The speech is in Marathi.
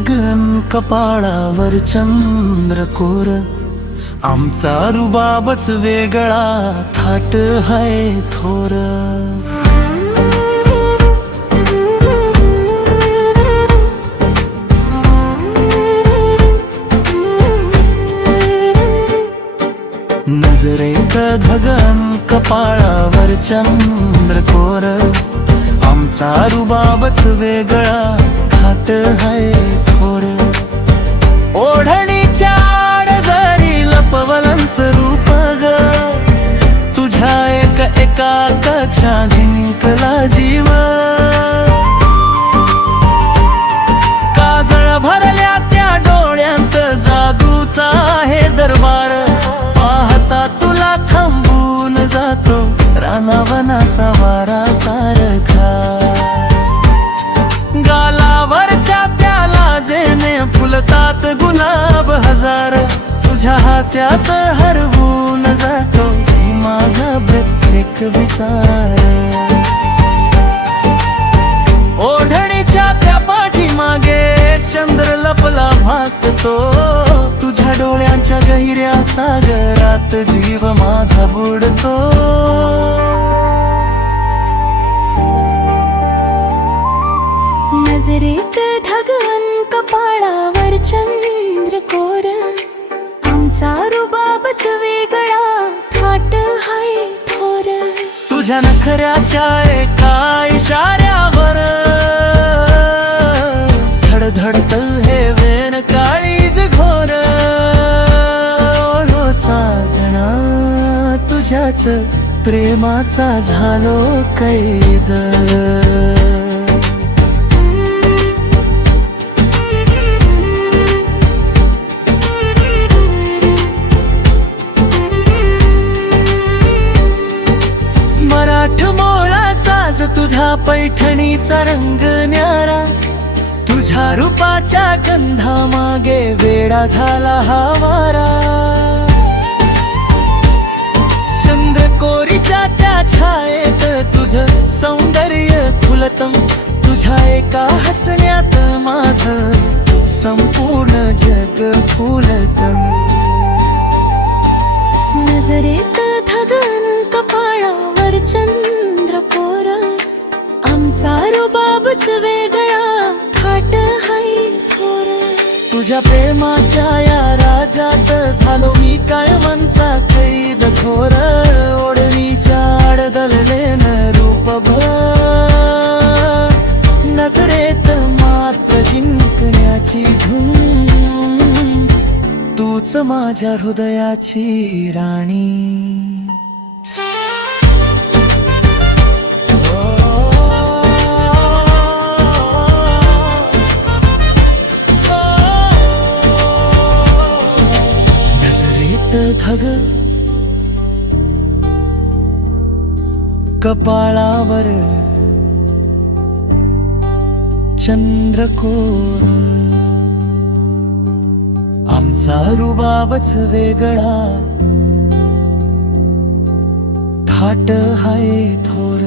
धगन कपाळावर चंद्रकोर, आमचा रुबाबच वेगळा, थाट हाय थोर. नजरेत धगन कपाळावर चंद्रकोर, आमचा रुबाबच वेगळा, थाट हाय थोर. ओढणीच्या आड जरी लपवलंस रूप ग, तुझ्या एका कक्षा जिंकला जीव. काजळ भरल्या त्या डोळ्यांत जादूचा आहे दरबार, पाहता तुला थांबून जातो रानावनाचा वारा सारखा. गालावरच्या त्या लाजेने फुलतात गुलाब हजार, तुझ्या हास्यात हरवून जातो माझा प्रत्येक विचार. ओढणीच्या त्या पाठीमागे चंद्र लपला भासतो, तुझ्या डोळ्यांच्या गहिऱ्या सागरात जीव माझा बुडतो. नजरेत धगन कपाळावर चंद्रकोर, आमचा रुबाबच वेगळा, थाट हाय थोर. तुझ्या नखऱ्याच्या एका इशाऱ्यावर धडधडत हे वेन काळीज घोर. ओ साजना तुझ्याच प्रेमाचा झालो कैद. मराठमोळा साज तुझा पैठणीचा रंग न्यारा, तुझ्या रूपाच्या गंधामागे वेडा झाला हा वारा. चंद्रकोरीच्या त्या छायेत तुझं सौंदर्य फुलतम, तुझ्या एका हसण्यात माझं संपूर्ण जग फुलतम. नजरेत धगन कपाळावर चंद्रकोर, आमचा रुबाबच वेगळा, थाट हाय थोर. तुझ्या प्रेमाच्या या राजात झालो मी कायमचा कैद खोर. ओढणीच्या आडदललेन रूप भर, नजरेत मात्र जिंकण्याची धून, तूच माझ्या हृदयाची राणी. धग कपाळावर चंद्रकोर, आमचा रुबाबच वेगळा, थाट हाय थोर.